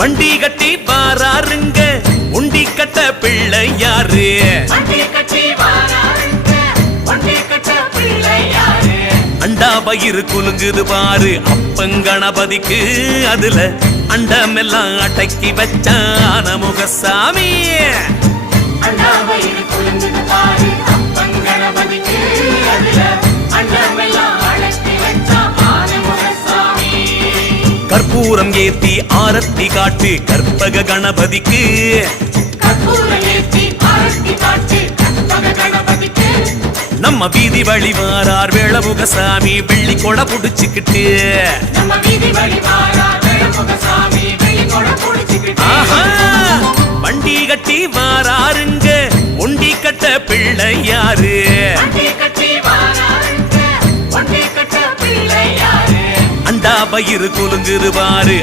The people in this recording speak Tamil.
வண்டி கட்டி வாராருங்க உண்டி கட்ட பிள்ளை யாரு? அண்டா பயிறு குலுங்குது பாரு அப்பங்கணபதிக்கு, அதுல அண்டமெல்லாம் அடக்கி வச்சான முகசாமி. கற்பூரம் ஏத்தி ஆரத்தி காட்டு கற்பக கணபதிக்கு, நம்ம வீதி வழி வாரார் வேளமுகசாமி வெள்ளி கொடை புடிச்சுக்கிட்டு. வண்டி கட்டி வாராருங்க ஒண்டி கட்ட பிள்ளை யாரு? அண்டா பயிறு குலுங்குது பாரு